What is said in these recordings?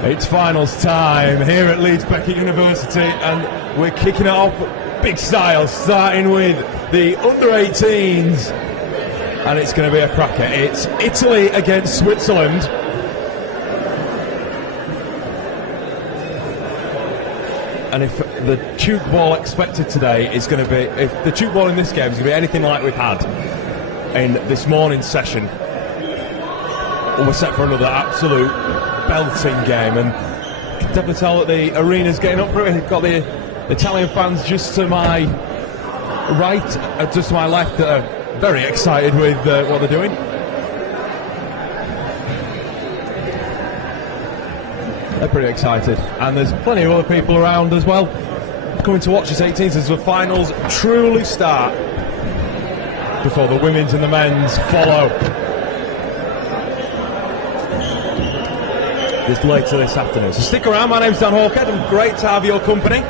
It's finals time here at Leeds Beckett University, and we're kicking it off big style, starting with the under-18s, and it's going to be a cracker. It's Italy against Switzerland. And if the tube ball expected today is going to be, if the tube ball in this game is going to be anything like we've had in this morning's session, we're set for another absolute belting game, and you can definitely tell that the arena's getting up for it. We've got the Italian fans just to my right, just to my left, that are very excited with what they're doing. They're pretty excited, and there's plenty of other people around as well coming to watch this 18s as the finals truly start before the women's and the men's follow. This later this afternoon. So stick around, my name's Dan Hawkhead, and great to have your company.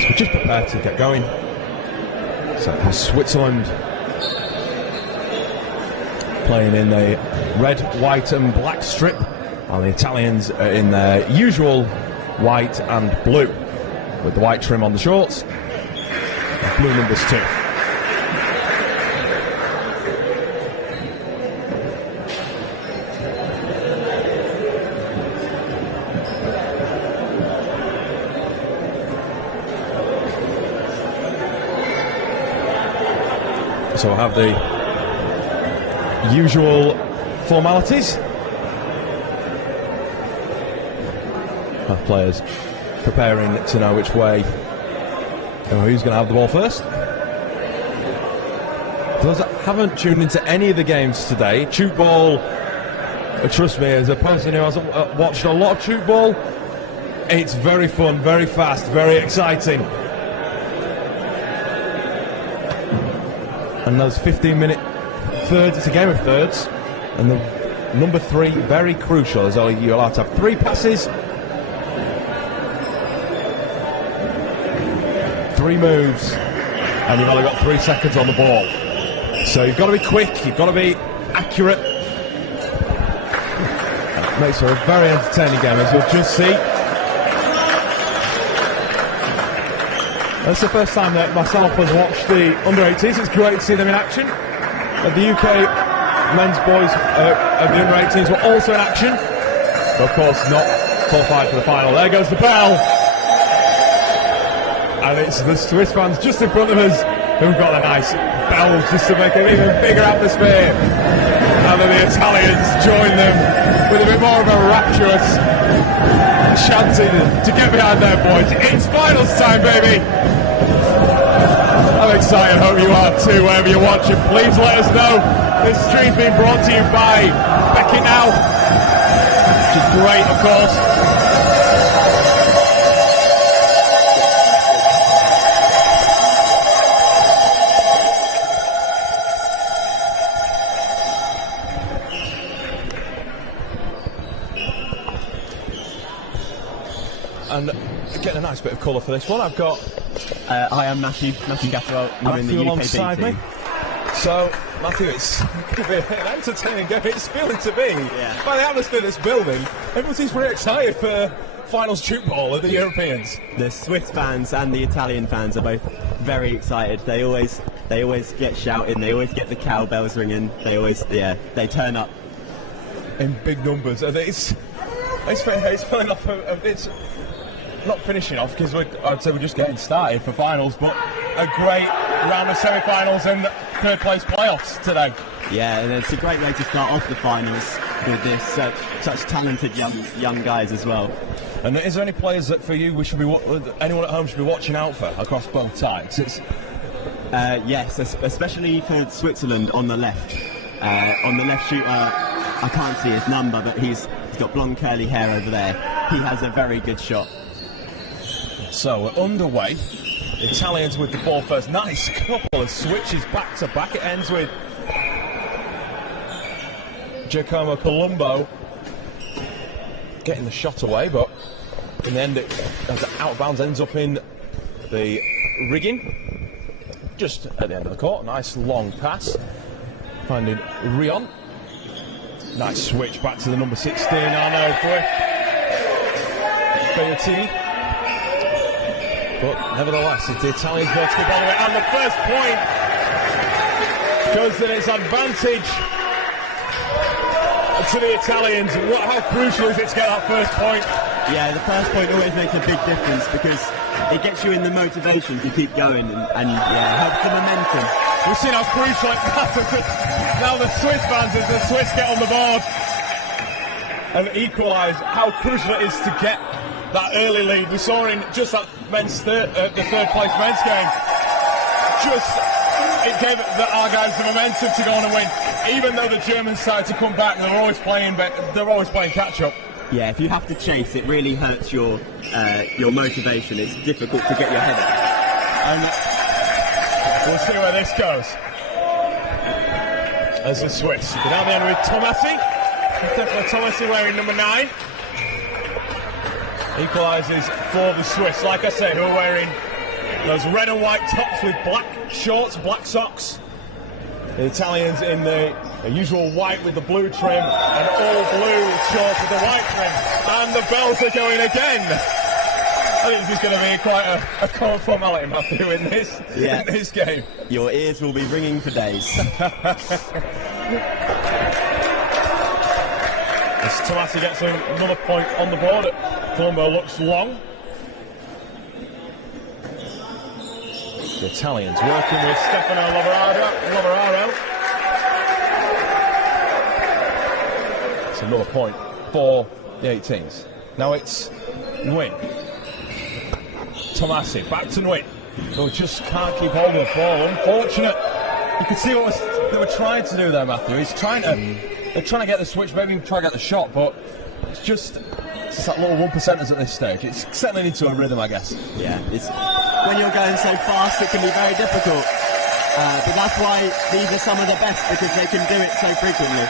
So we're just prepared to get going. So Switzerland playing in the red, white and black strip, and the Italians are in their usual white and blue, with the white trim on the shorts, and blue numbers too. So we'll have the usual formalities. Have players preparing to know which way or who's going to have the ball first. For those that haven't tuned into any of the games today, tube ball, trust me, as a person who hasn't watched a lot of tube ball, it's very fun, very fast, very exciting. And those 15-minute thirds, it's a game of thirds, and the number 3, very crucial, as you're allowed to have 3 passes, 3 moves, and you've only got 3 seconds on the ball. So you've got to be quick, you've got to be accurate. That makes for a very entertaining game, as you'll just see. That's the first time that myself has watched the under-18s. It's great to see them in action. The UK men's boys of the under-18s were also in action, but of course not qualified for the final. There goes the bell, and it's the Swiss fans just in front of us who've got the nice bells just to make an even bigger atmosphere. And then the Italians join them with a bit more of a rapturous chanting to get behind their boys. It's finals time, baby! I'm excited, hope you are too, wherever you're watching. Please let us know. This stream's being brought to you by Beckett Now, which is great, of course. And getting a nice bit of colour for this one, I've got I am Matthew Gaffrell. I'm in the UK alongside team. me. So, Matthew, it's going to be an entertaining game. It's feeling to me, by the atmosphere that's building, everyone seems very excited for finals tube ball of the Europeans. The Swiss fans and the Italian fans are both very excited. They always get shouting. They always get the cowbells ringing. They turn up in big numbers. And it's filling off. It's not finishing off because I'd say we're just getting started for finals, but a great round of semi-finals and third place playoffs today. Yeah, and it's a great way to start off the finals with this such talented young guys as well. And is there any players that for you anyone at home should be watching out for across both sides? Yes, especially for Switzerland on the left. On the left shooter, I can't see his number, but he's got blonde curly hair over there. He has a very good shot. So we're underway. The Italians with the ball first. Nice couple of switches back to back. It ends with Giacomo Colombo getting the shot away, but in the end it, as out of bounds, ends up in the rigging just at the end of the court. Nice long pass finding Rion. Nice switch back to the number 16, Arno Beatini. But nevertheless, if the Italians go to the ball, and the first point goes in its advantage to the Italians. How crucial is it to get that first point? Yeah, the first point always makes a big difference because it gets you in the motivation to keep going and helps the momentum. We've seen how crucial it matters. Now the Swiss fans, as the Swiss get on the board and equalise, how crucial it is to get that early lead. We saw in just that the third place men's game, it gave our guys the momentum to go on and win. Even though the Germans started to come back, they're always playing catch up. Yeah, if you have to chase, it really hurts your motivation. It's difficult to get your head up. And we'll see where this goes. As the Swiss. Down the end with Tomasi. Tomasi wearing number 9. Equalises for the Swiss. Like I said, who are wearing those red and white tops with black shorts, black socks. The Italians in the usual white with the blue trim and all blue shorts with the white trim. And the bells are going again. I think this is going to be quite a common formality, Matthew, in this game. Your ears will be ringing for days. As Tomasi gets another point on the board, Colombo looks long. The Italians working with Stefano Lavoraro. It's another point for the 18s. Now it's Nguyen. Tomasi, back to Nguyen. Who just can't keep hold of the ball. Unfortunate. You could see what they were trying to do there, Matthew. They're trying to get the switch, maybe try to get the shot, but it's just that little 1%ers at this stage. It's settling into a rhythm, I guess. Yeah, when you're going so fast, it can be very difficult. But that's why these are some of the best, because they can do it so frequently.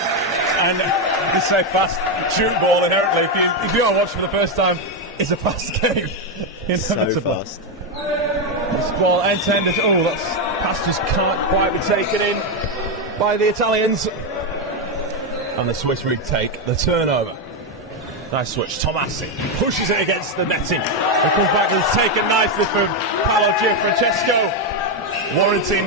And you say fast, shoot ball inherently. If you are watching for the first time, it's a fast game. So fast. This ball end-to-end. That pass just can't quite be taken in by the Italians. And the Swiss retake the turnover. Nice switch. Tomasi pushes it against the netting. It comes back and it's taken nicely from Paolo Gianfrancesco, warranting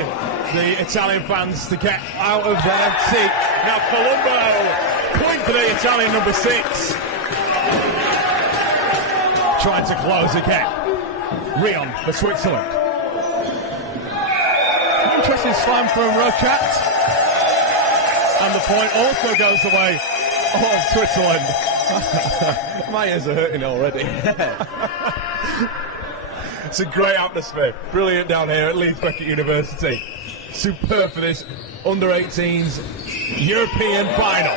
the Italian fans to get out of their seat. Now Colombo, point for the Italian number 6. Trying to close again. Rion for Switzerland. Interesting slam from Rochat. And the point also goes the way of Switzerland. My ears are hurting already. It's a great atmosphere. Brilliant down here at Leeds Beckett University. Superb for this under-18s European final.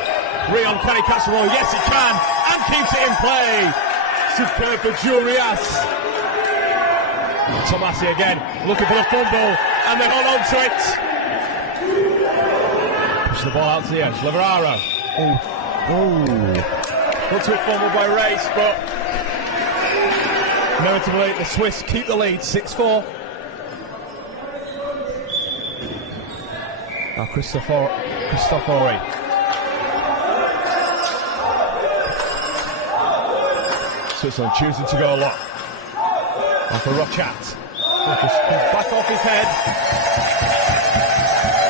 Rion, can he catch the ball? Yes, he can, and keeps it in play. Superb for Jurias. Tomasi again, looking for the fumble, and they hold on to it. Push the ball out to the edge. Lavoraro. Looks to be fumbled by Race, but inevitably the Swiss keep the lead, 6-4. Now Cristofori. Switzerland choosing to go long. And for Rochat. Just comes back off his head.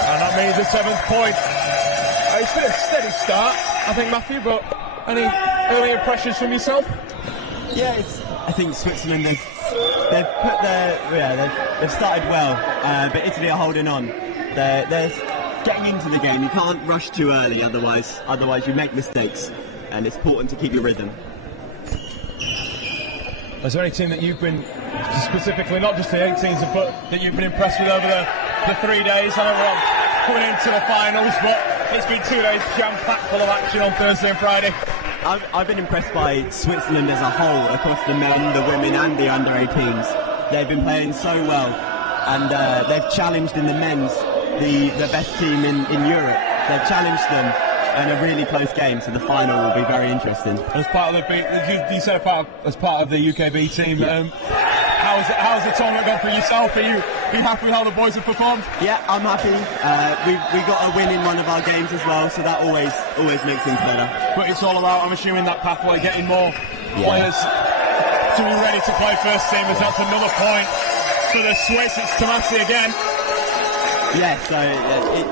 And that means the 7th point. It's been a steady start, I think, Matthew, but any early impressions from yourself? Yeah, I think Switzerland, they've started well, but Italy are holding on. They're getting into the game. You can't rush too early, otherwise you make mistakes, and it's important to keep your rhythm. Is there any team that you've been specifically, not just the 18s, but that you've been impressed with over the 3 days? I know we're coming into the finals, but it's been 2 days jam-packed full of action on Thursday and Friday. I've been impressed by Switzerland as a whole, across the men, the women and the under-18s. They've been playing so well, and they've challenged in the men's the best team in Europe. They've challenged them in a really close game, so the final will be very interesting. As part of you said as part of the UKB team, yeah. How's the tournament gone for yourself? Are Be happy how the boys have performed? Yeah, I'm happy. We got a win in one of our games as well, so that always makes things better. But it's all about, I'm assuming, that pathway, getting more players to be ready to play first team, as that's another point for the Swiss. It's Tomasi again. Yeah, so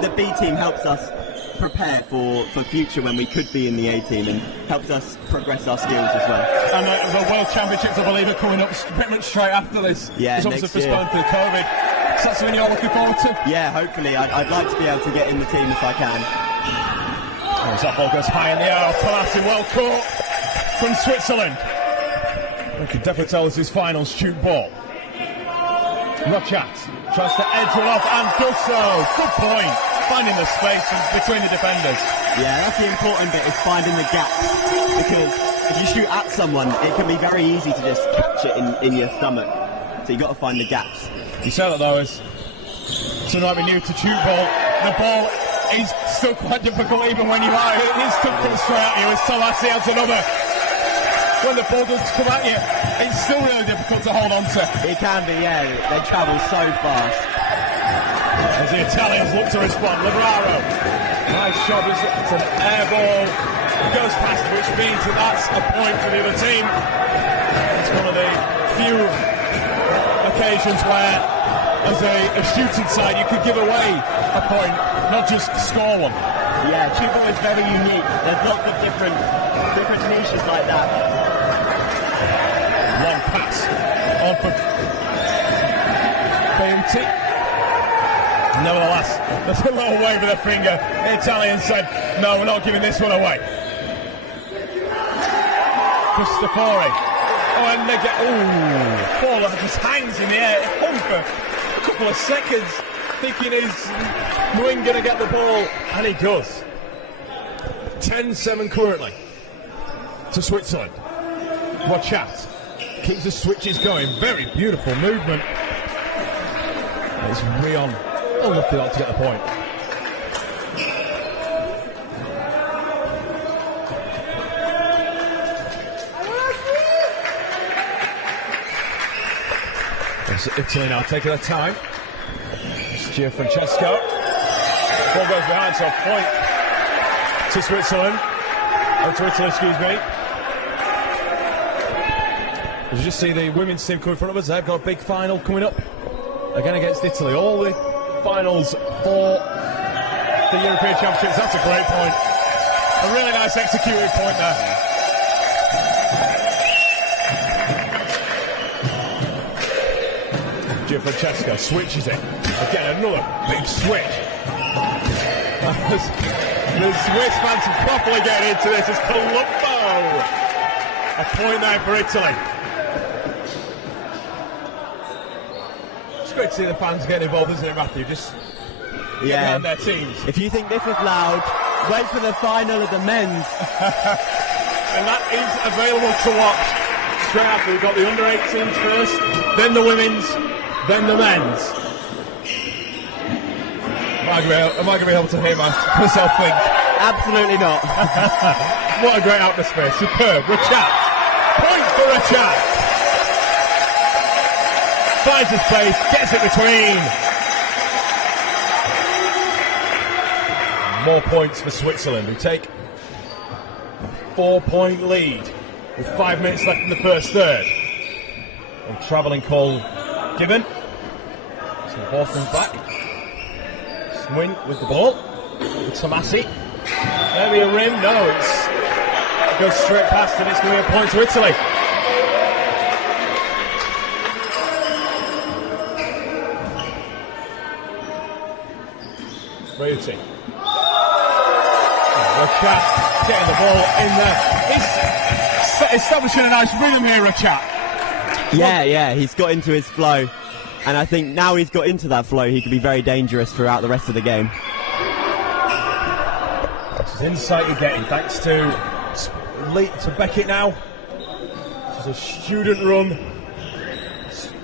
the B team helps us prepare for future when we could be in the A team, and helps us progress our skills as well. And the World Championships, I believe, are coming up pretty much straight after this. Yeah, it's obviously postponed through COVID. Is that something you're looking forward to? Yeah, hopefully. I'd like to be able to get in the team if I can. Oh, as that ball goes high in the air, Tomasi well caught from Switzerland. We can definitely tell this is final shoot ball. Rochat tries to edge one off and does so. Good point. Finding the space between the defenders. Yeah, that's the important bit, is finding the gaps. Because if you shoot at someone, it can be very easy to just catch it in your stomach. So you've got to find the gaps. You say that though, as so might be new to shoot ball. The ball is still quite difficult even when you are. It is tough to straight at you as Tomasi adds another. When the ball does come at you, it's still really difficult to hold on to. It can be, yeah. They travel so fast. As the Italians look to respond, Labraro. Nice shot, it's an air ball. It goes past, which means that that's a point for the other team. It's one of the few occasions where, as a shooting side, you could give away a point, not just score one. Yeah, shoot ball is very unique. There's lots of different niches like that. Long pass on for Beamti. Nevertheless, there's a little wave of the finger. The Italian said, no, we're not giving this one away. Cristofori. Oh, and they get, ball that just hangs in the air. It hung for a couple of seconds, thinking is Nguyen going to get the ball, and he does. 10-7 currently to Switzerland. Rochat keeps the switches going. Very beautiful movement. It's Rion. Oh, look at that to get the point. It's Italy now taking their time. It's Gianfrancesco. Ball goes behind, so a point to Switzerland. Oh, to Italy, excuse me. As you just see the women's team coming in front of us, they've got a big final coming up again against Italy. All the finals for the European Championships. That's a great point. A really nice executed point there. Gianfrancesco switches it. Again, another big switch. The Swiss fans are properly getting into this. It's Colombo. A point there for Italy. It's great to see the fans getting involved, isn't it, Matthew? Just getting their teams. If you think this is loud, wait for the final of the men's. And that is available to watch straight after. We've got the under-18s first, then the women's, then the men's. Am I going to be able to hear myself think? Absolutely not. What a great atmosphere. Superb. Rochat. Point for Rochat. Finds his space, gets it between. More points for Switzerland, who take a 4-point lead with 5 minutes left in the first third. And travelling call given. So the ball comes back. Swing with the ball. Tomasi. Maybe a rim. No, it goes straight past, and it's going to be a point to Italy. Reuti. Rochat getting the ball in there. He's establishing a nice rhythm here, Rochat. Yeah, he's got into his flow. And I think now he's got into that flow, he could be very dangerous throughout the rest of the game. This is insight you're getting, thanks to Beckett now. This is a student run.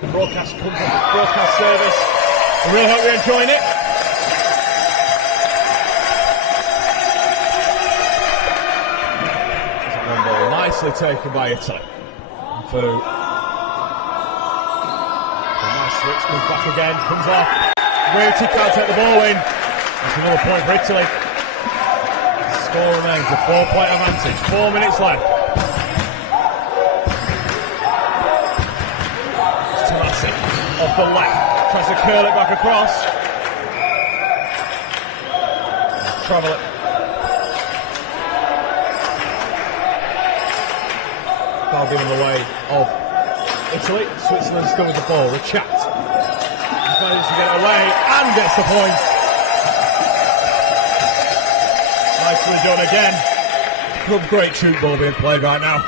The broadcast comes on the broadcast service. I really hope you're enjoying it. One ball nicely taken by Italy. For a nice Switzerland's back again, comes off. Rauti can't take the ball in. That's another point for Italy. Score remains a 4-point advantage. 4 minutes left. Tomasi off the left. Tries to curl it back across. Travel it. Foul given the way of Italy. Switzerland still with the ball. The chat. He manages to get it away and gets the point. Nicely done again. Some great shoot ball being played right now.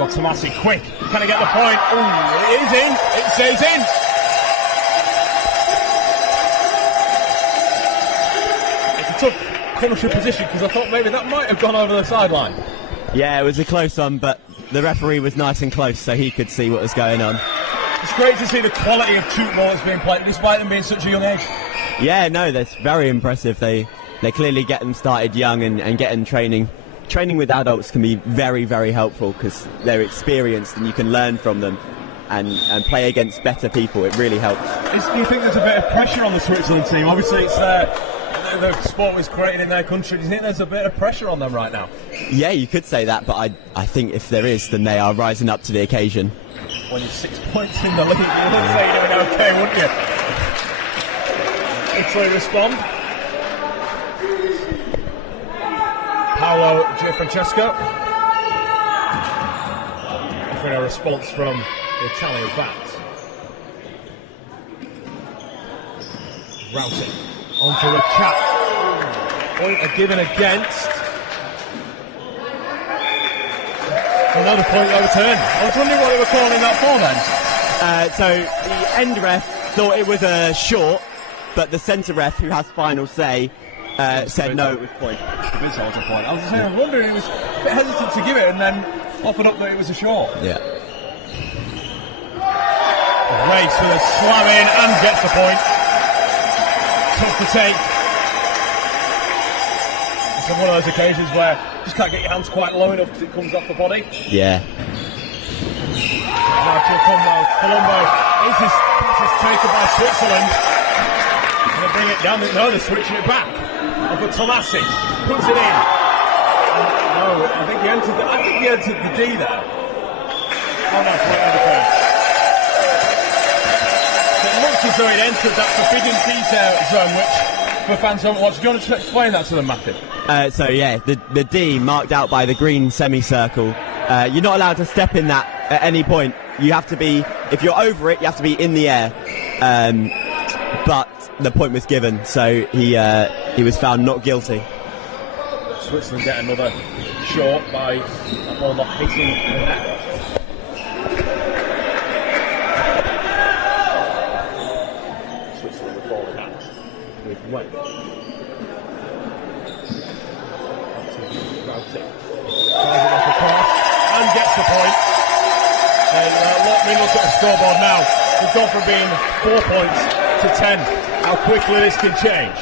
Tomasi quick. Can he get the point? Ooh, it is in. It stays in. It's a tough punisher position because I thought maybe that might have gone over the sideline. Yeah, it was a close one, but the referee was nice and close so he could see what was going on. It's great to see the quality of shoot ball that's being played despite them being such a young age. Yeah, no, that's very impressive. They clearly get them started young and get in training. Training with adults can be very, very helpful because they're experienced and you can learn from them and play against better people. It really helps. Do you think there's a bit of pressure on the Switzerland team? Obviously, it's the sport was created in their country. Do you think there's a bit of pressure on them right now? Yeah, you could say that, but I think if there is, then they are rising up to the occasion. When you're 6 points in the league, you would say you're doing okay, wouldn't you? Italy respond. Paolo Francesco. Offering a response from the Italian backs. Rauti onto a chat. Point given against. Another point overturned. I was wondering what they were calling that for then. So the end ref thought it was a short, but the centre ref, who has final say, said no, it was point. This was a point. I was saying, I was wondering, he was a bit hesitant to give it and then offered up that it was a short. Yeah. Race for the slam in and gets the point. Tough to take. It's one of those occasions where you just can't get your hands quite low enough because it comes off the body. Yeah. Now to Colombo. This is taken by Switzerland. Going to bring it down. No, they're switching it back. Over Tomasi. Puts it in. No, I think he entered the D there. Oh no, point on the point. It looks as though it entered that forbidden detail zone, which for fans who haven't watched, do you want to explain that to them, Matthew? So yeah, the D marked out by the green semicircle. You're not allowed to step in that at any point. You have to be, if you're over it, you have to be in the air. But the point was given, so he was found not guilty. Switzerland get another short by that ball not hitting the net. Switzerland with ball in hand with weight. Tries it off the cross and gets the point. And let me look at the scoreboard now. We've gone from being 4 points to 10. How quickly this can change.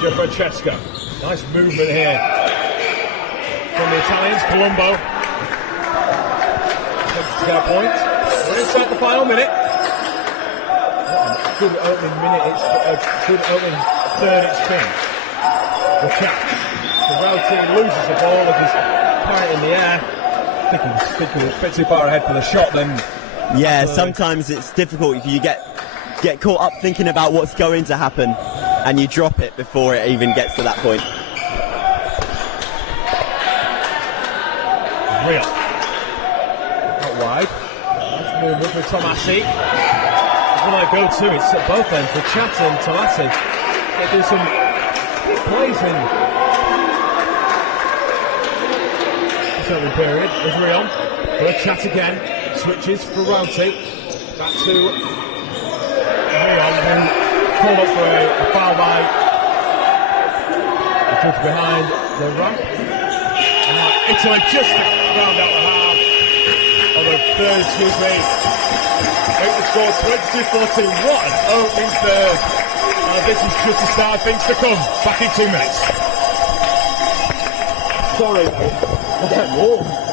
Francesco. Nice movement here from the Italians. Colombo to get a point. We're inside the final minute. What a good opening minute. It's a good opening third it's been. The chat. The Rauti loses the ball as he's carrying it in the air. I think he was a bit too far ahead for the shot then. Yeah, sometimes it's difficult if you get caught up thinking about what's going to happen and you drop it before it even gets to that point. Real. Not wide. Nice movement for Tomasi. When I go to, it's at both ends. The chat and Tomasi. They do some big plays in this opening period. There's Rion. For a chat again. Switches for Rauti. Back to Rion, who called up for a foul by the judge behind the ramp. Italy just round out the half of the third, Make the score 22-14. What an opening third. This is just the start of things to come. Back in 2 minutes. sorry. Whoa.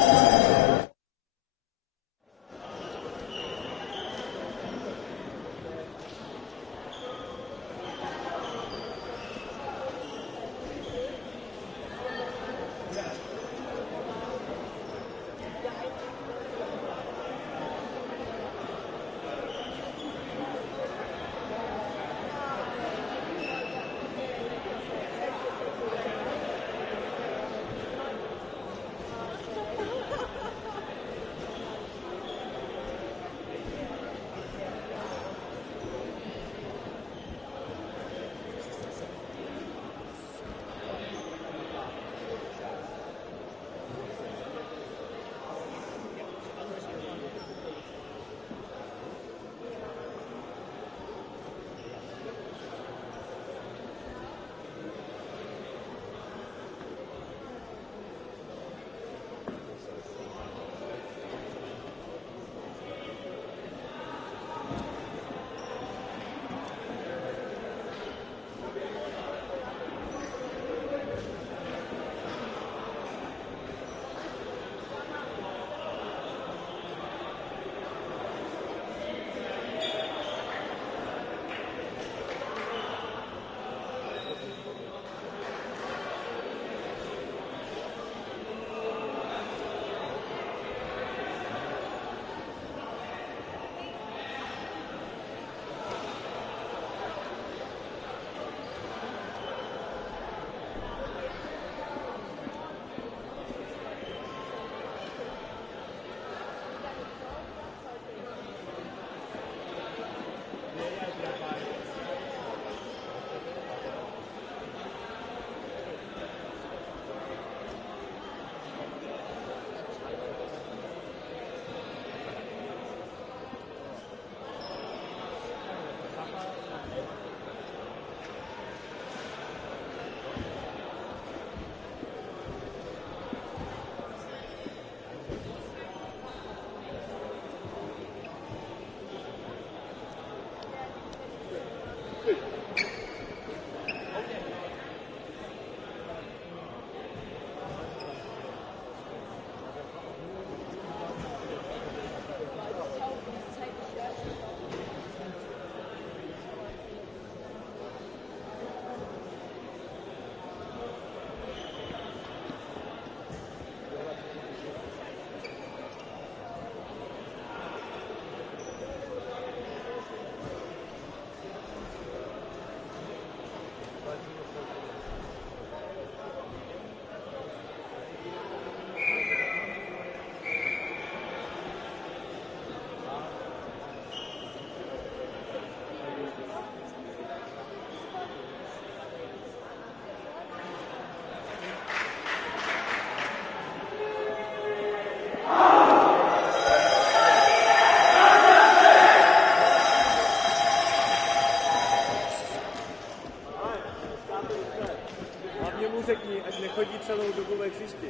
celou dobu ve hřišti.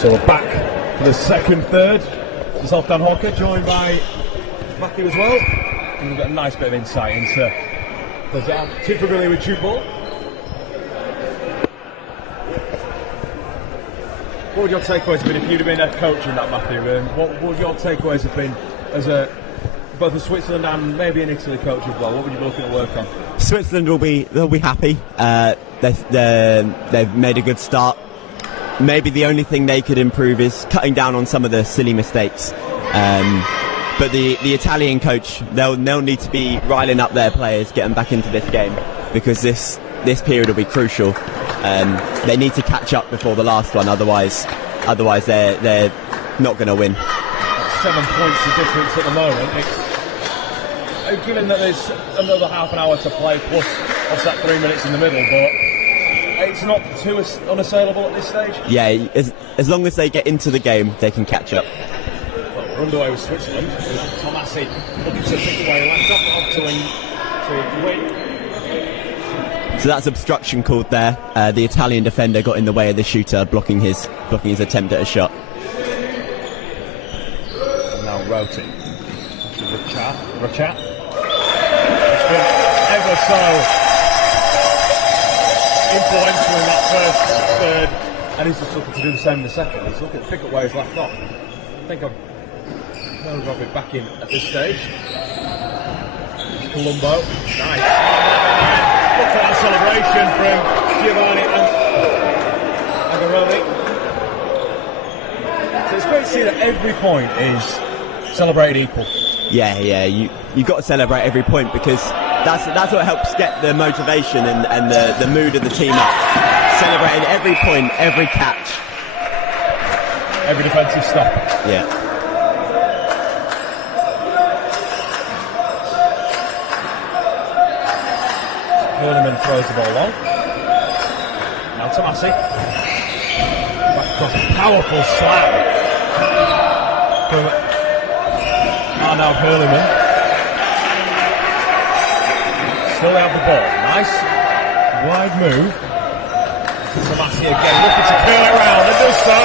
So we're back for the second third. This is Halfdan Hawker, joined by Matthew as well. And we've got a nice bit of insight into those that aren't too familiar with tube ball. What would your takeaways have been if you'd have been a coach in that, Matthew? What would your takeaways have been as both a Switzerland and maybe an Italy coach as well? What would you be looking to work on? Switzerland they'll be happy. They've made a good start. Maybe the only thing they could improve is cutting down on some of the silly mistakes. But the Italian coach, they'll need to be riling up their players, get them back into this game, because this period will be crucial. They need to catch up before the last one, otherwise they're not going to win. That's 7 points of difference at the moment. Given that there's another half an hour to play, plus offset 3 minutes in the middle, but it's not too unassailable at this stage. Yeah, as long as they get into the game, they can catch up. Well, we're underway with Switzerland. Tomasi looking to pick away, left to win. So that's obstruction called there. The Italian defender got in the way of the shooter, blocking his attempt at a shot. And now Roti. The Rachat. It's been ever so influential in that first third, and he's just looking to do the same in the second. He's looking to pick up where he's left off. I think I've got it back in at this stage. Colombo, nice. Look at that celebration from Giovanni Agaroni. So it's great to see that every point is celebrated equal. Yeah, you got to celebrate every point because that's what helps get the motivation and the mood of the team up. Celebrating every point, every catch, every defensive stop. Yeah. Hurleyman throws the ball long. Now Tomasi. Back across, powerful slam from Arnaud Hurleyman. Still out the ball. Nice wide move. Tomasi again looking to curl it around and does so.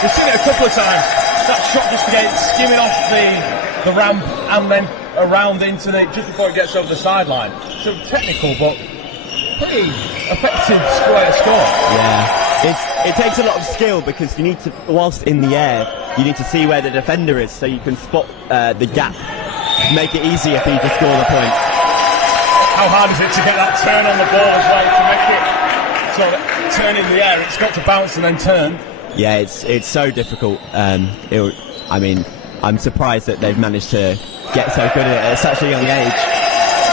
We've seen it a couple of times. That shot just to get it skimming off the ramp and then around into just before it gets over the sideline. So technical, but pretty effective square score. Yeah, it takes a lot of skill because you need to, whilst in the air, you need to see where the defender is so you can spot the gap, make it easier for you to score the point. How hard is it to get that turn on the ball as well to make it so that turn in the air? It's got to bounce and then turn. Yeah, it's so difficult. I mean, I'm surprised that they've managed to get so good at it at such a young age.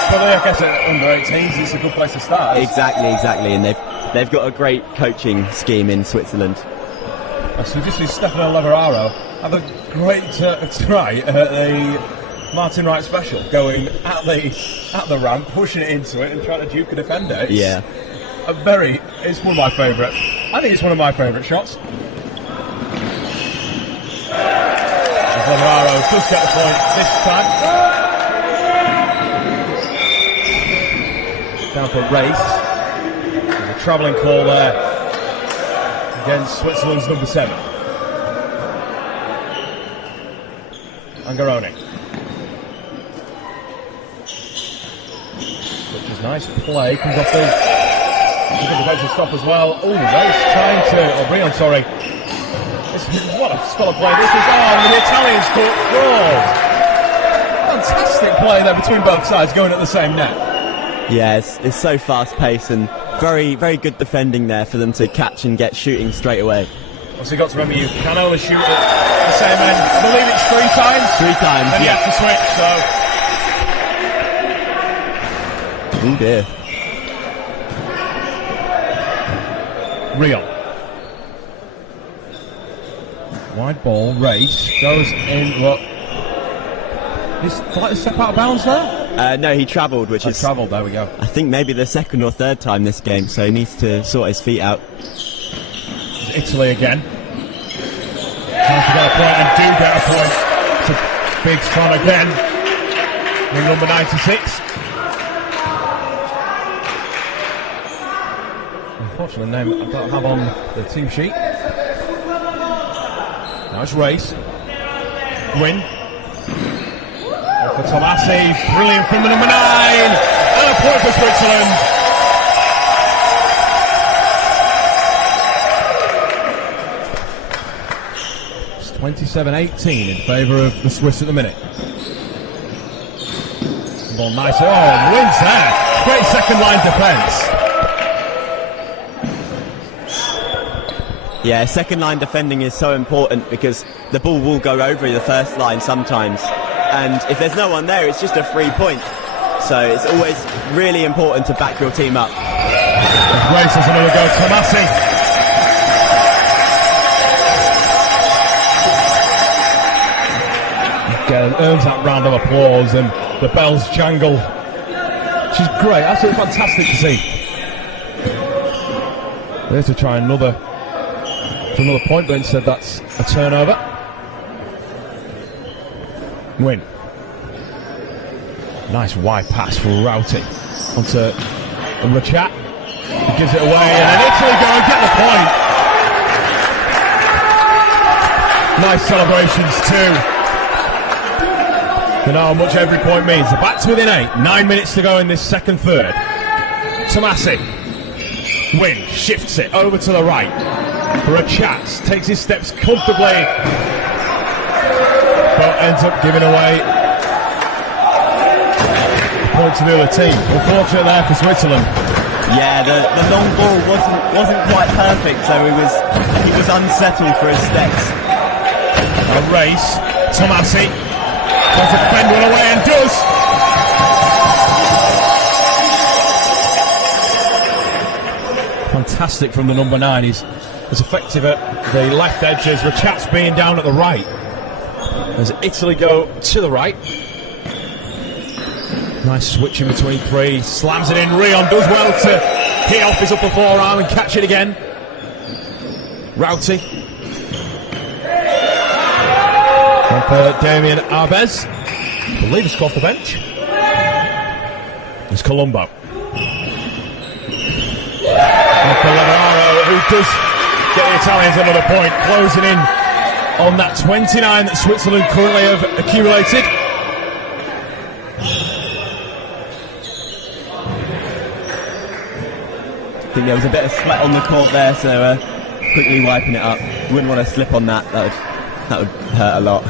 Probably, I guess, at under 18s, it's a good place to start. Exactly, and they've got a great coaching scheme in Switzerland. So just see Stefano Lavararo had a great try at the Martin Wright special, going at the ramp, pushing it into it, and trying to duke a defender. It's one of my favourite. I think it's one of my favourite shots. Lavararo does get the point this time. Down for race. There's a travelling call there against Switzerland's number 7. Angaroni. Which is nice play. Comes off the defensive stop as well. Oh, race trying to. Brion, sorry. What a spell of play this is. Oh, the Italians caught goal. Fantastic play there between both sides, going at the same net. Yeah, it's so fast paced and very, very good defending there for them to catch and get shooting straight away. Also, you've got to remember you can only shoot at the same end. I believe it's 3 times. 3 times, and yeah. You have to switch, so. Oh dear. Rio. Wide ball, race, goes in, what? Is slightly step out of bounds there? No, he travelled, which is... Travelled, there we go. I think maybe the second or third time this game, so he needs to sort his feet out. Italy again. Time to get a point, and do get a point. It's a big strong again. In number 96. Unfortunately, the name I don't have on the team sheet. Now it's race. Win. For Tomasi, brilliant from the number 9, and a point for Switzerland. It's 27-18 in favour of the Swiss at the minute. Ball nice. Oh, wins there. Great second line defence. Yeah, second line defending is so important because the ball will go over the first line sometimes. And if there's no one there, it's just a free point. So it's always really important to back your team up. Race has another go. Tomasi. Again, earns that round of applause and the bells jangle. She's great, absolutely fantastic to see. There's to try another point, but instead that's a turnover. Win. Nice wide pass for Routy onto Rachat. He gives it away, and then Italy go and get the point. Nice celebrations too. They know how much every point means. They're back to within 8. 9 minutes to go in this second third. Tomasi. Win. Shifts it over to the right. Rachats takes his steps comfortably. But ends up giving away a point to the other team. Unfortunate there for Switzerland. Yeah, the long ball wasn't quite perfect, so he was unsettled for his steps. A race. Tomasi tries to fend one away and does. Fantastic from the number 9. He's as effective at the left edge as Rachats being down at the right. As Italy go to the right. Nice switch in between 3. Slams it in. Rion does well to hit off his upper forearm and catch it again. Rauti. And for Damien Arbez. I believe he's off the bench. It's Colombo. And for Lavarro, who does get the Italians another point, closing in on that 29 that Switzerland currently have accumulated. I think there was a bit of sweat on the court there, so quickly wiping it up. Wouldn't want to slip on that. That would hurt a lot.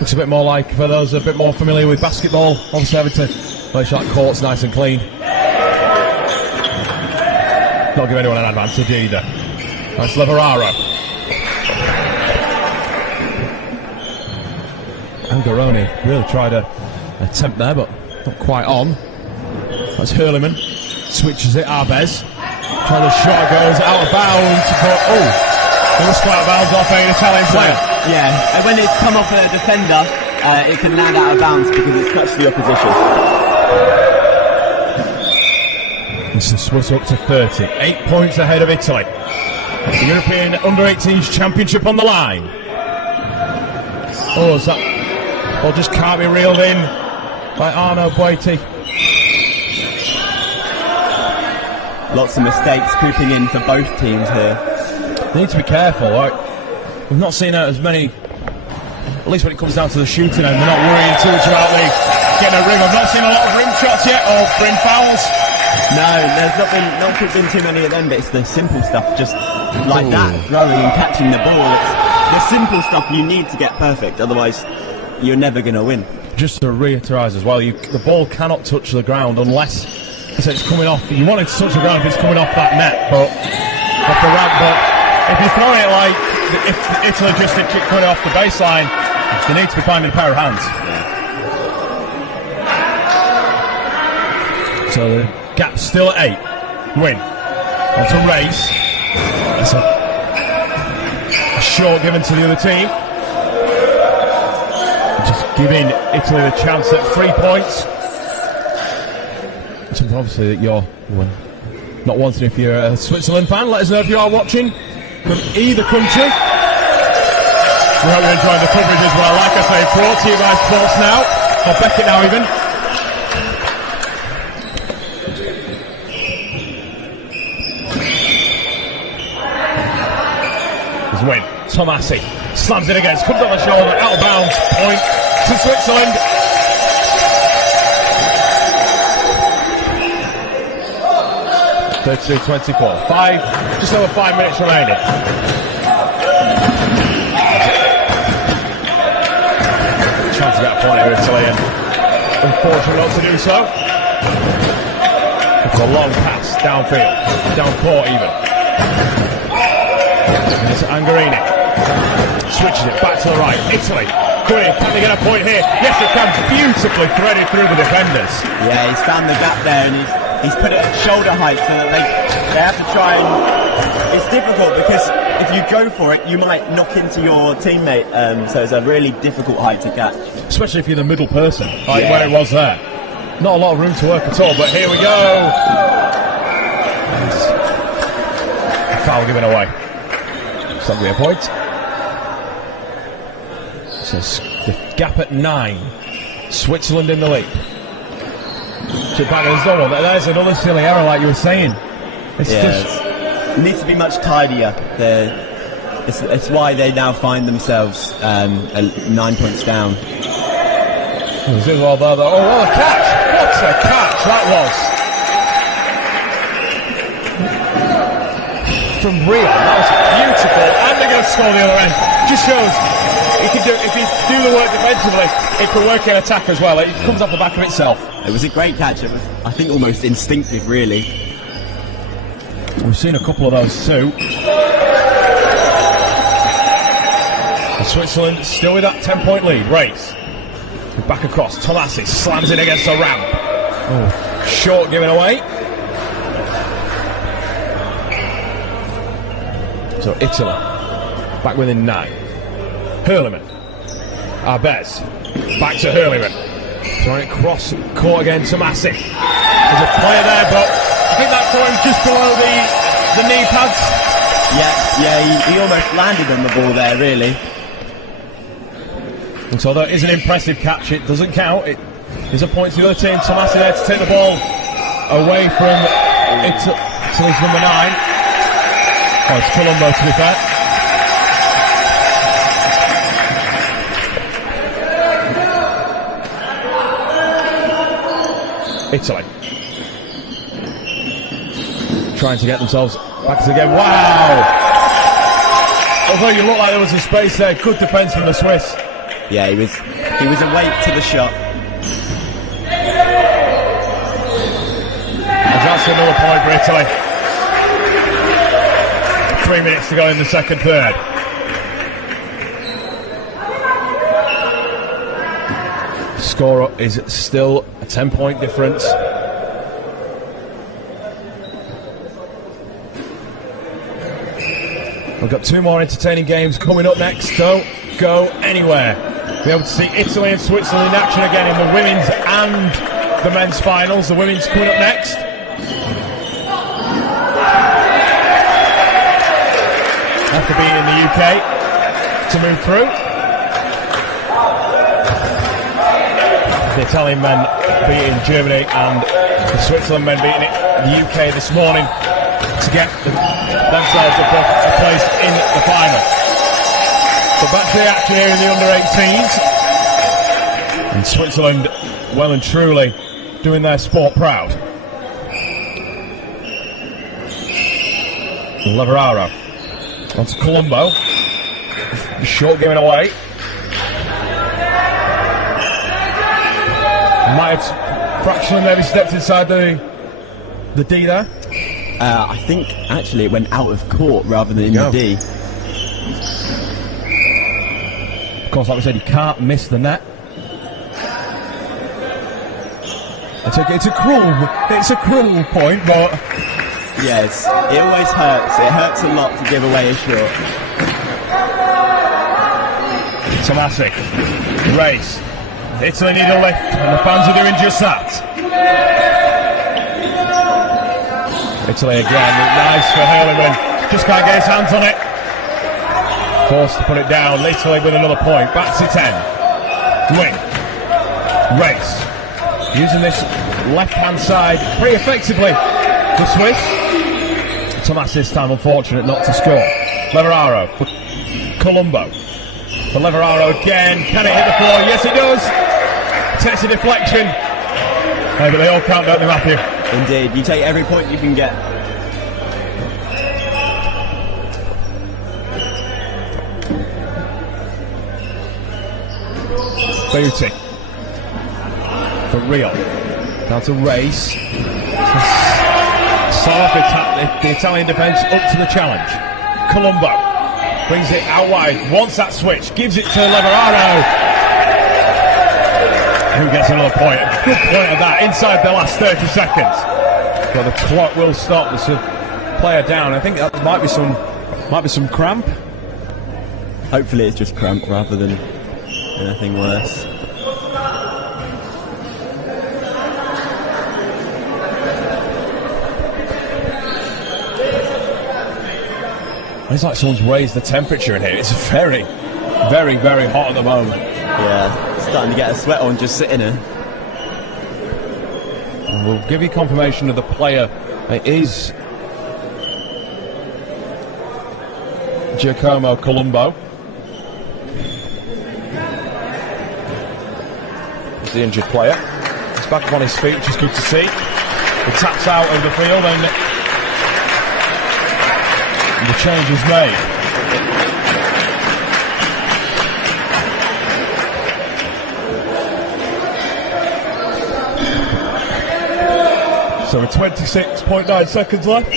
Looks a bit more like, for those a bit more familiar with basketball, obviously having to make sure that court's nice and clean. Not give anyone an advantage either. That's Lavararo. Angaroni really tried a attempt there, but not quite on. That's Hurliman. Switches it, Arbez. Trying the shot, goes out of bounds. It was quite out of bounds off an Italian player. Yeah, and when it's come off a defender, it can land out of bounds because it's touched the opposition. This is Swiss up to 30. 8 points ahead of Italy. The European Under-18s Championship on the line. Oh, is that... Well, just can't be reeled in by Arno Boiti. Lots of mistakes creeping in for both teams here. They need to be careful. We've not seen as many, at least when it comes down to the shooting end, we're not worrying too much about getting a rim. I've not seen a lot of rim shots yet, or rim fouls. No, there's not been too many of them, but it's the simple stuff, just like that, throwing and catching the ball. It's the simple stuff you need to get perfect, otherwise you're never going to win. Just to reiterate as well, the ball cannot touch the ground unless it's coming off. You want it to touch the ground if it's coming off that net, but off the ramp. But if you're throwing it like it's a logistic kick coming off the baseline, they need to be finding a pair of hands. So the gap's still at 8. Win. On to race. It's a short given to the other team. Just giving Italy the chance at 3 points. Something obviously that you're not wanting if you're a Switzerland fan. Let us know if you are watching from either country. We hope you're enjoying the coverage as well. Like I say, brought to you by Sports Now, or Beckett Now even. Win. Tomasi slams it against, comes on the shoulder, out of bounds, point to Switzerland. (32-24). Just over 5 minutes remaining. Chance to get a point here, Italy, and unfortunate not to do so. It's a long pass downfield, down court even. And it's Angarini. Switches it back to the right. Italy. Can they get a point here? Yes, they can. Beautifully threaded through the defenders. Yeah, he's found the gap there, and he's put it at shoulder height so that they have to try and... It's difficult because if you go for it, you might knock into your teammate. So it's a really difficult height to catch. Especially if you're the middle person, like where it was there. Not a lot of room to work at all, but here we go. A foul given away. So that'll be a point. So the gap at 9. Switzerland in the lead. There's another silly error, like you were saying. It needs to be much tidier. It's why they now find themselves 9 points down. He's doing well there, though. Oh, what a catch! What a catch that was! From Rio, that was beautiful. And they're going to score the other end. Just shows he can do, if he do the work defensively, it can work in attack as well. It comes off the back of itself. It was a great catch. It was, I think, almost instinctive, really. We've seen a couple of those too. And Switzerland still with that 10-point lead. Race. Back across. Tomasi slams it against the ramp. Oh, short given away. So Italy back within 9. Hurleyman. Arbez. Back to Hurleyman. Throwing it cross court again. Tomasi. There's a player there, but I think that caught him just below the knee pads. Yeah, he almost landed on the ball there, really. And so that is an impressive catch. It doesn't count. It is a point to the other team. Tomasi there to take the ball away from Italy's number 9. Oh, it's Colombo, to be fair. Italy trying to get themselves back again. Wow! Although you look like there was a space there, good defence from the Swiss. Yeah, he was awake to the shot. And that's another point for Italy. 3 minutes to go in the second third. Score is still a 10-point difference. We've got 2 more entertaining games coming up next. Don't go anywhere. Be able to see Italy and Switzerland in action again in the women's and the men's finals. The women's coming up next. After being in the UK to move through. The Italian men beating Germany and the Switzerland men beating the UK this morning to get themselves a place in the final. So back to the action here in the under-18s. And Switzerland well and truly doing their sport proud. Leveraro onto Colombo. Short giving away. Might have fractionally maybe stepped inside the D there. I think actually it went out of court rather than in the D. Of course, like we said, you can't miss the net. It's a cruel point, but yes, it always hurts. It hurts a lot to give away a shot. Tomasi, race. Italy need a lift, and the fans are doing just that. Italy again, nice for Hurleyman. Just can't get his hands on it. Forced to put it down. Italy with another point. Back to 10. Wing. Race. Using this left-hand side pretty effectively. The Swiss. Tomasi this time unfortunate not to score. Leveraro for Colombo. For Leveraro again. Can it hit the floor? Yes, it does. Takes a deflection. Hey, but they all count, don't they, Matthew? Indeed. You take every point you can get. Beauty. For Rio. Down to Race. The Italian defence up to the challenge. Colombo brings it out wide. Wants that switch. Gives it to Leveraro. Who gets another point? A good point of that inside the last 30 seconds. But the clock will stop. There's a player down. I think that might be some cramp. Hopefully it's just cramp rather than anything worse. It's like someone's raised the temperature in here. It's very, very, very hot at the moment. Yeah, starting to get a sweat on just sitting here. And we'll give you confirmation of the player. It is Giacomo Colombo. the injured player. He's back up on his feet, which is good to see. He taps out of the field and the change is made. So with 26.9 seconds left,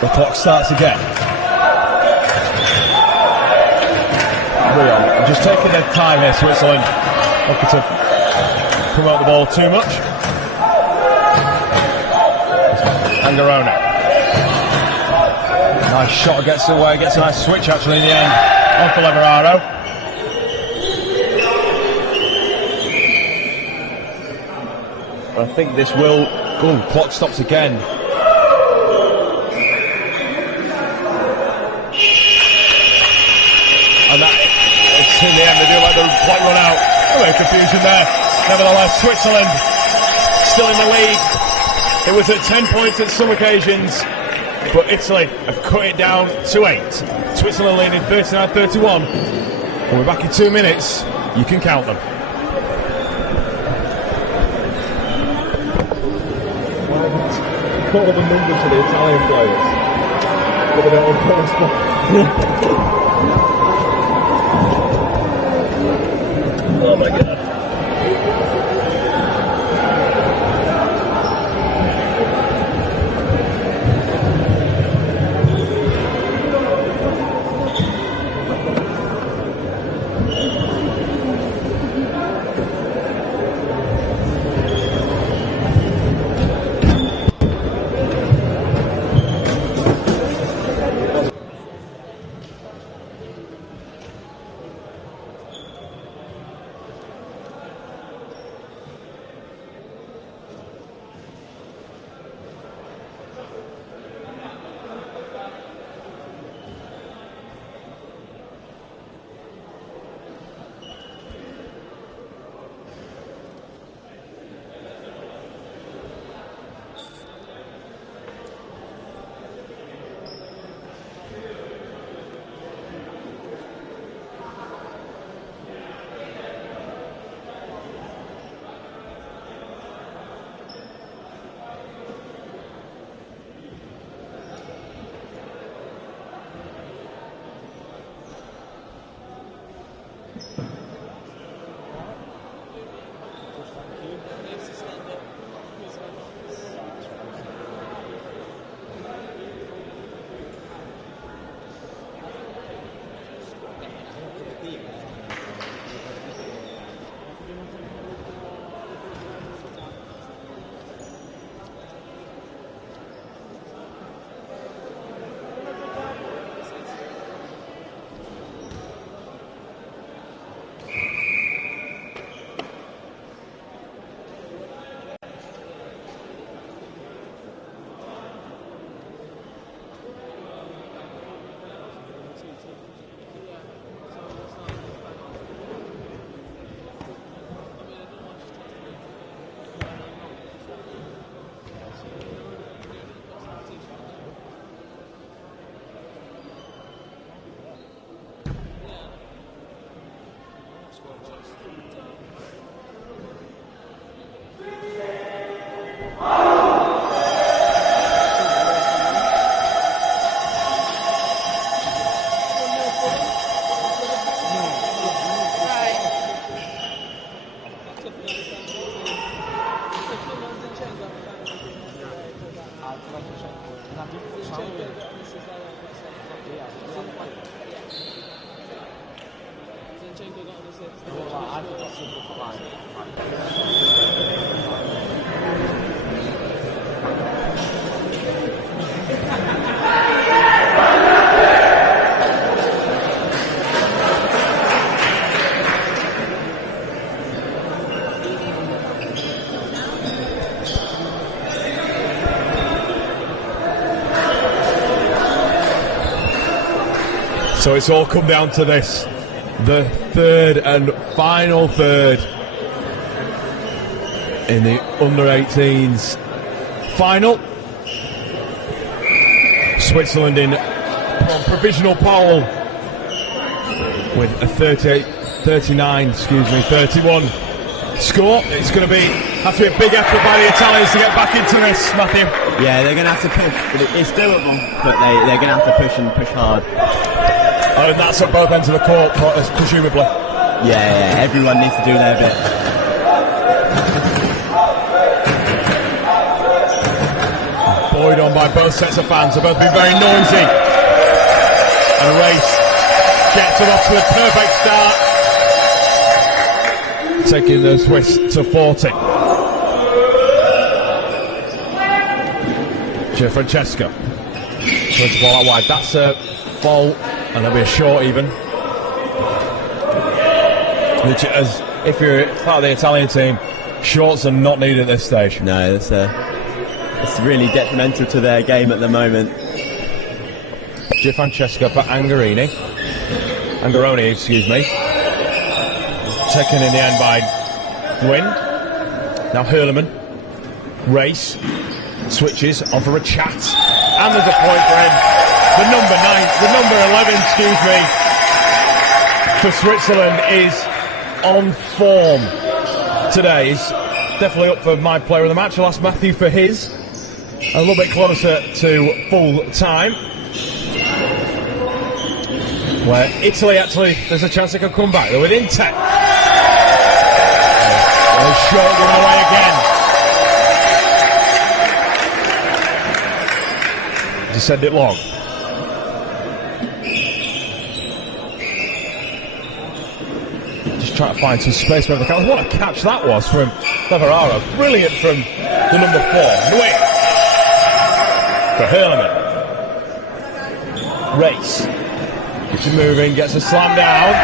the clock starts again. I'm just taking their time here, Switzerland. Looking to promote the ball too much. Angarona. Nice shot, gets away, gets a nice switch actually in the end. On for Leverado. I think this will. Oh, clock stops again. And that, it's in the end, they do let the clock run out. A bit of confusion there. Nevertheless, Switzerland still in the lead. It was at 10 points at some occasions, but Italy have cut it down to 8. Switzerland leading 39-31. And we're back in 2 minutes. You can count them. Call the numbers to the Italian players. But they don't correspond. Oh my god. So it's all come down to this, the third and final third in the under-18s final. Switzerland in provisional pole with a 31 score. It's going to have to be a big effort by the Italians to get back into this, Matthew. Yeah, they're going to have to push, but it's doable. But they're going to have to push and push hard. Oh, and that's at both ends of the court, presumably. Yeah, everyone needs to do their bit. Buoyed on by both sets of fans. They've both been very noisy. And Race gets them off to a perfect start. Taking the Swiss to 40. Francesco puts the ball out wide. That's a foul, and there'll be a short even. Which, as if you're part of the Italian team, shorts are not needed at this stage. No, it's really detrimental to their game at the moment. Francesco for Angaroni, excuse me. Taken in the end by Gwyn. Now Hurleman. Race. Switches on for a chat. And there's a point for him. The number 11, for Switzerland is on form today. He's definitely up for my player of the match. I'll ask Matthew for his. A little bit closer to full time. Where Italy actually, there's a chance they could come back. They're within 10. Short one away again. To send it long. Just trying to find some space where they can. What a catch that was from Navarro. Brilliant from the number 4. Nguyen. For Hurleman. Race. Keeps it moving, gets a slam down.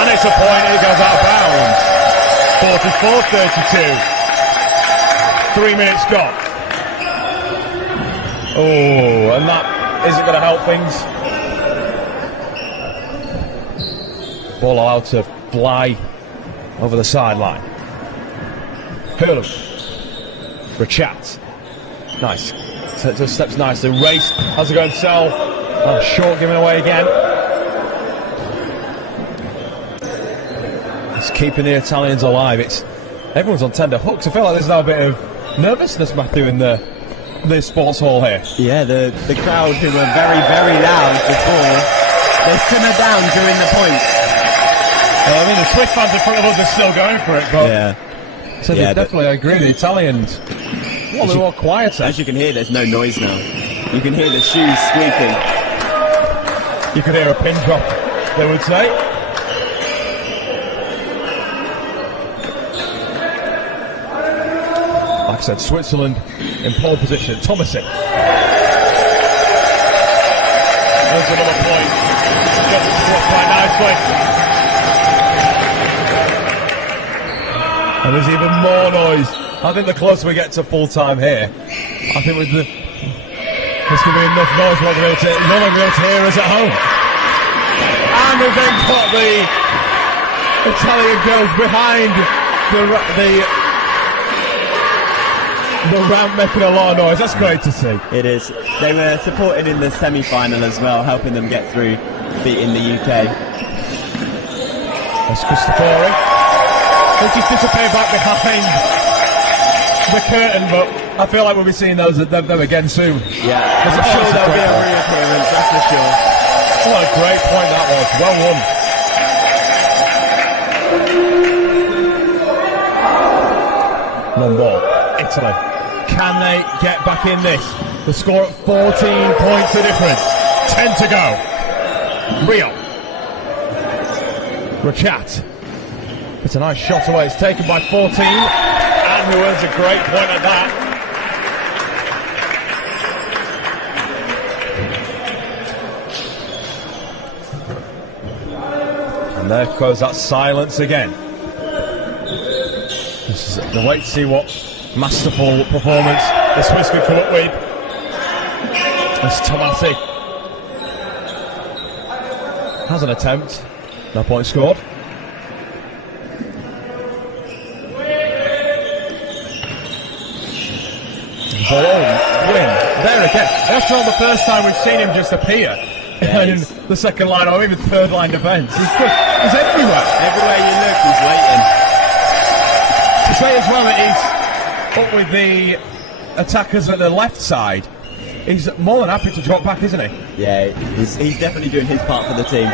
And it's a point, and it goes out of bounds. 44-32. 3 minutes gone. Oh, and that isn't going to help things. Ball allowed to fly over the sideline. Hurlem. Rachat. Nice. Just steps nicely. Race has to go himself. Oh, short giving away again. It's keeping the Italians alive. Everyone's on tender hooks. I feel like there's now a bit of nervousness, Matthew, in the sports hall here. Yeah, the crowd who were very, very loud before, they simmer down during the points. I mean, the Swiss fans in front of us are still going for it, but yeah. So yeah, definitely, I agree. The Italians, they're more quieter. As you can hear, there's no noise now. You can hear the shoes squeaking. You can hear a pin drop, they would say. Like I said, Switzerland in pole position. Thomason. There's another point. Got the score quite nicely. And there's even more noise. I think the closer we get to full time here, I think there's going to be enough noise. You're not going to be able to hear us at home. And we've then got the Italian girls behind the ramp making a lot of noise. That's great to see. It is. They were supported in the semi-final as well, helping them get through, beating the UK. That's Cristofori. They'll just disappear back behind the curtain, but I feel like we'll be seeing them again soon. Yeah, I'm sure there'll be a reappearance, that's for sure. What a great point that was. Well won. Long ball. Italy. Can they get back in this? The score at 14 points the difference. 10 to go. Rio. Rachat. It's a nice shot away. It's taken by 14. And who earns a great point at that. And there goes that silence again. This is the wait to see what masterful performance the Swiss could come up with. It's Tomasi. Has an attempt. No point scored. Win. There again. That's not the first time we've seen him just appear and the second line or even third line defence. He's everywhere. Everywhere you look, he's waiting. To say as well that he's up with the attackers at the left side, he's more than happy to drop back, isn't he? Yeah, he's definitely doing his part for the team.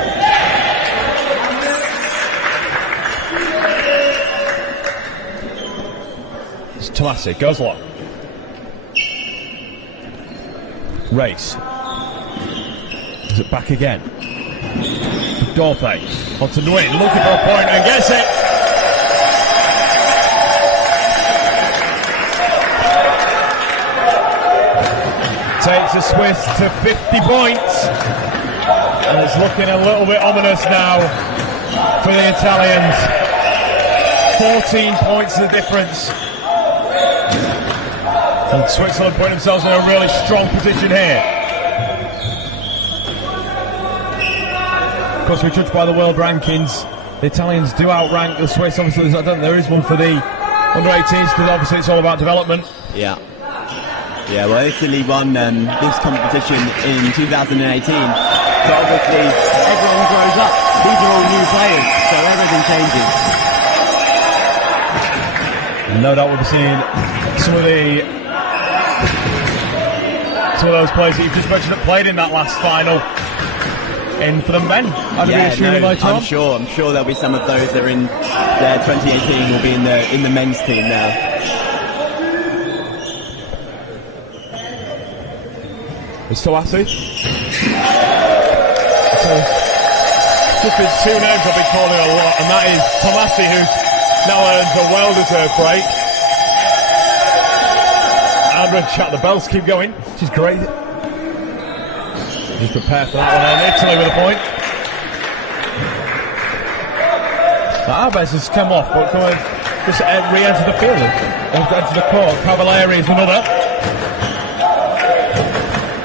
It's Tomasi, goes long. Race. Is it back again? Dorfe on to Nguyen, looking for a point and gets it. Takes the Swiss to 50 points. And it's looking a little bit ominous now for the Italians. 14 points the difference. And Switzerland put themselves in a really strong position here. Of course, we judge by the world rankings. The Italians do outrank the Swiss. Obviously, there is one for the under-18s because obviously it's all about development. Yeah. Yeah, well, Italy won this competition in 2018. So obviously, everyone grows up. These are all new players, so everything changes. No doubt we'll be seeing some of those players that you've just mentioned that played in that last final. In for the men, I'm sure there'll be some of those that are in 2018 will be in the men's team now. It's Tomasi. Just been two names I've been calling a lot, and that is Tomasi, who now earns a well-deserved break. And Red Chat, the bells keep going, which is great. Just prepare for that one, and Italy with a point. Now Arbes has come off, but just re-entered the field, entered the court. Cavalieri is another.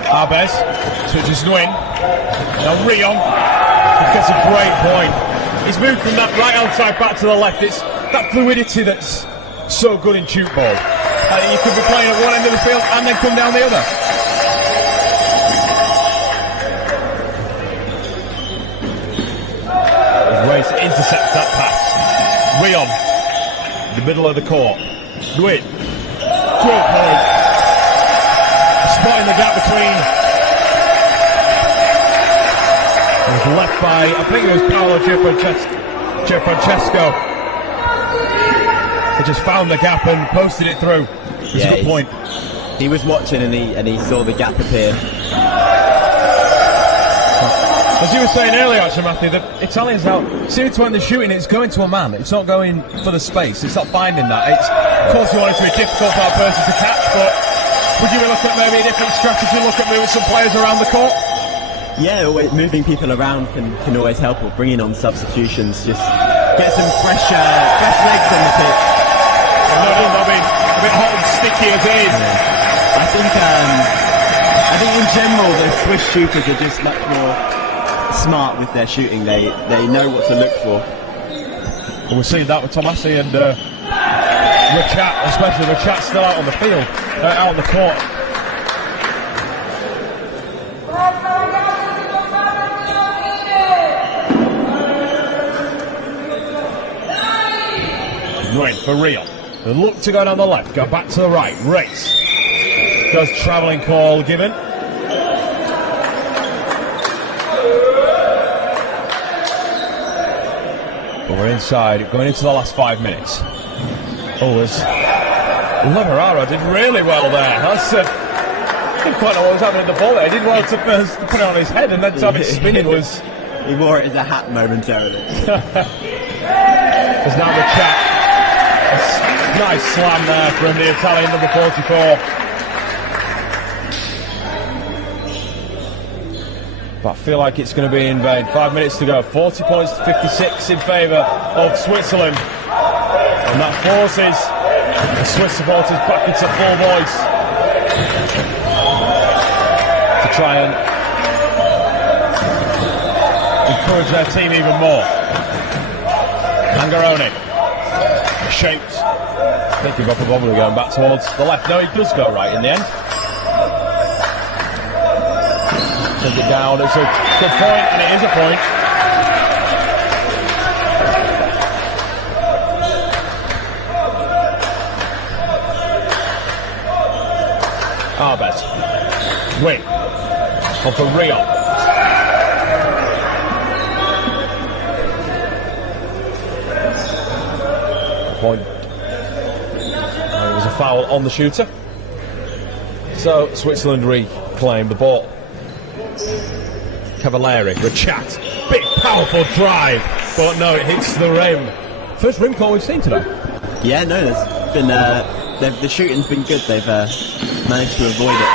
Arbes switches Nguyen. Now Rion gets a great point. He's moved from that right-hand side back to the left. It's that fluidity that's so good in shoot ball. You could be playing at one end of the field and then come down the other. Race intercepts that pass. Rion, the middle of the court. Nguyen, great point. Spotting the gap between. It was left by, I think it was Paolo Gianfrancesco. He just found the gap and posted it through. It was a good point. He was watching and he saw the gap appear. As you were saying earlier, actually, Matthew, the Italians now seem to when they're shooting, it's going to a man. It's not going for the space. It's not finding that. Of course, you want it to be difficult for that person to catch, but would you look at maybe a different strategy? Look at moving some players around the court. Yeah, moving people around can always help, or bringing on substitutions. Just get some fresh legs on the pitch. A bit hot and sticky as it is. Yeah. I think in general the Swiss shooters are just much more smart with their shooting. They know what to look for. Well, we're seeing that with Tomasi and Rachat, especially Rachat still out on the field, out on the court. Right for Rio. They look to go down the left, go back to the right, race. Does travelling call given. But we're inside, going into the last 5 minutes. Lavararo did really well there. I didn't quite know what was happening with the ball there. He did well to first put it on his head and then to have it spinning was... He wore it as a hat momentarily. There's now the chat. Nice slam there from the Italian number 44. But I feel like it's going to be in vain. 5 minutes to go. 40 points to 56 in favour of Switzerland. And that forces the Swiss supporters back into full voice to try and encourage their team even more. Angaroni shaped. Thinking about probably going back towards the left. No, he does go right in the end. Sends it down. It's a good point, and it is a point. Arbes. Win. On for Rio. Point. It was a foul on the shooter. So Switzerland reclaim the ball. Cavalieri, Rachat, big powerful drive, but no, it hits the rim. First rim call we've seen today. Yeah, no, there's been the shooting's been good. They've managed to avoid it.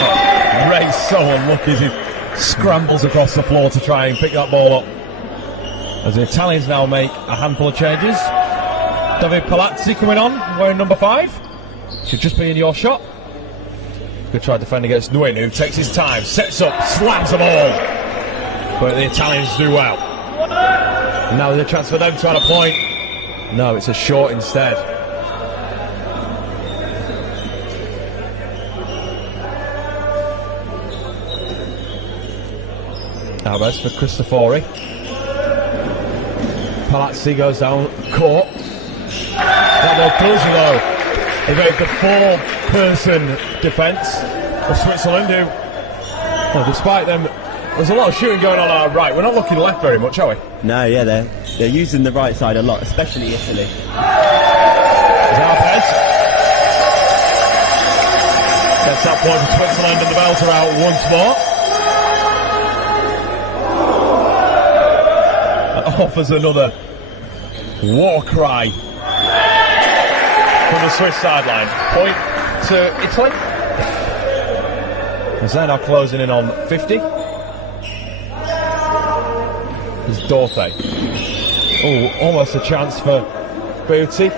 Oh, Ray's so unlucky as he scrambles across the floor to try and pick that ball up. As the Italians now make a handful of changes. David Palazzi coming on, wearing number 5. Should just be in your shot. Good try to defend against Nguyen, who takes his time, sets up, slams them all. But the Italians do well. Now there's a chance for them to add a point. No, it's a short instead. Arbes for Cristofori. Palazzi goes down court. That ball does though. Evade the 4-person defence of Switzerland, who, well, despite them, there's a lot of shooting going on our right. We're not looking left very much, are we? No, yeah, they're using the right side a lot, especially Italy. Arbes gets that point for Switzerland, and the bells are out once more. That offers another war cry from the Swiss sideline. Point to Italy. As they're now closing in on 50. It's Dorthe. Oh, almost a chance for Booty.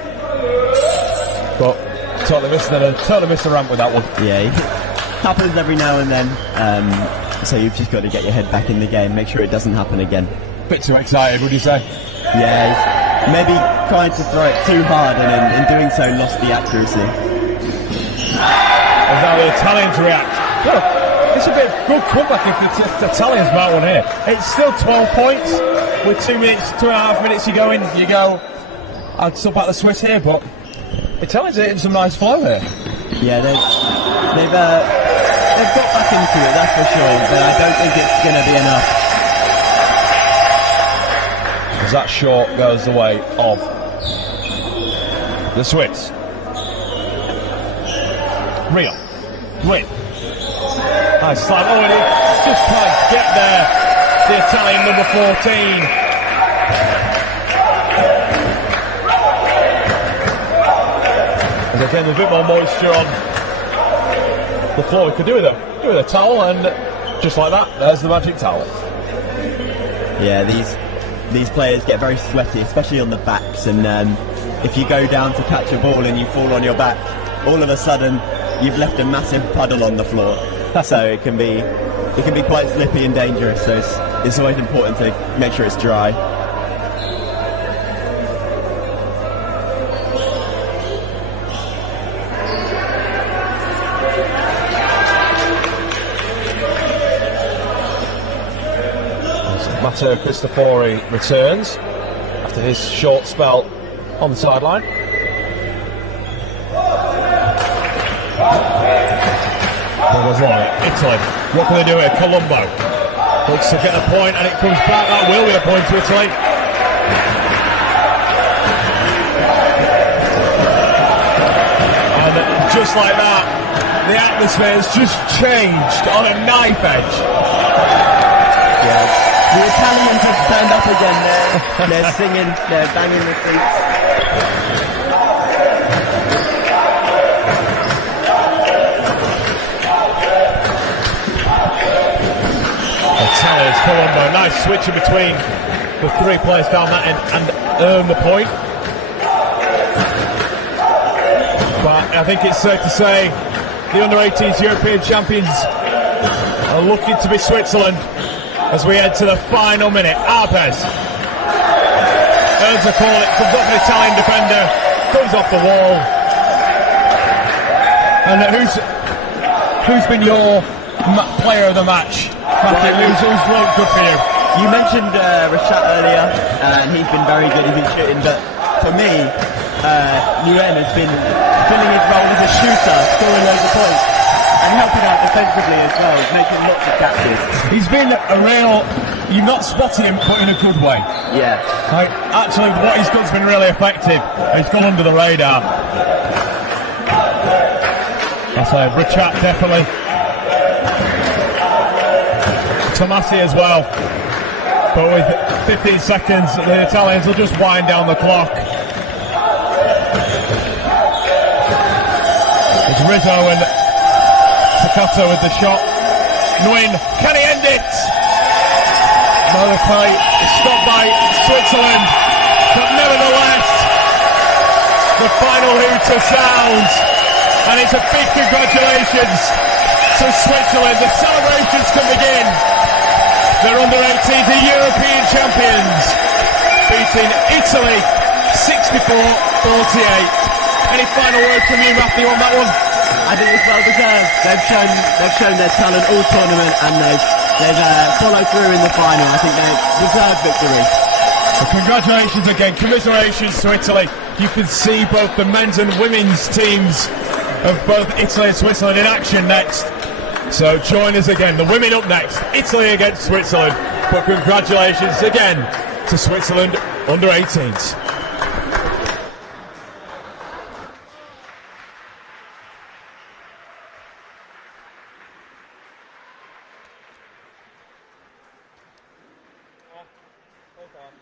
But totally missed the ramp with that one. Yeah, it happens every now and then. So you've just got to get your head back in the game, make sure it doesn't happen again. Bit too excited, would you say? Yeah, maybe trying to throw it too hard and in doing so lost the accuracy. And now the Italians react. Look, it's a bit of good comeback if the Italians mount one here. It's still 12 points with 2.5 minutes to go in. You go, I'd still back the Swiss here, but Italians are hitting some nice flow here. Yeah, they've got back into it, that's for sure, but I don't think it's going to be enough. As that short goes the way of the Swiss. Rio. Win. Nice slam. Oh, and it just can't get there. The Italian number 14. And again, there's a bit more moisture on the floor. We could do with a towel, and just like that, there's the magic towel. Yeah, these players get very sweaty, especially on the backs, and if you go down to catch a ball and you fall on your back, all of a sudden you've left a massive puddle on the floor. So it can be quite slippy and dangerous. So it's always important to make sure it's dry. Matteo Cristofori returns after his short spell on the sideline. Italy, what can they do here? Colombo looks to get a point, and it comes back. That will be a point to Italy. And just like that, the atmosphere has just changed on a knife edge. Yeah. The Italians have turned up again. They're singing, they're banging the seats. Italians, Colombo, nice switch in between the 3 players down that end and earn the point. But I think it's safe to say the under-18s European champions are looking to be Switzerland as we head to the final minute. Arbes earns a call, it comes off an Italian defender, comes off the wall. And who's been your player of the match. Matthew, who's wrong? Good for you. You mentioned Rachat earlier, and he's been very good. He's been shooting, but for me, Nguyen has been filling his role as a shooter, scoring loads of points, and helping out defensively as well, making lots of catches. He's been a real. You've not spotted him, but in a good way. Yeah. Like, actually, what he's done's been really effective. He's gone under the radar. I say, Rachat definitely. Tomasi as well. But with 15 seconds, the Italians will just wind down the clock. It's Rizzo and Takato with the shot. Nguyen, can he end it? Malachi is stopped by Switzerland, but nevertheless, the final hooter sounds, and it's a big congratulations to Switzerland. The celebrations can begin. They're under 18, the European champions, beating Italy 64-48. Any final words from you, Matthew, on that one? I think it's well deserved. They've shown their talent all tournament, and they've followed through in the final. I think they deserve victory. Well, congratulations again. Commiserations to Italy. You can see both the men's and women's teams of both Italy and Switzerland in action next. So join us again. The women up next. Italy against Switzerland. But congratulations again to Switzerland under 18s. Hold on.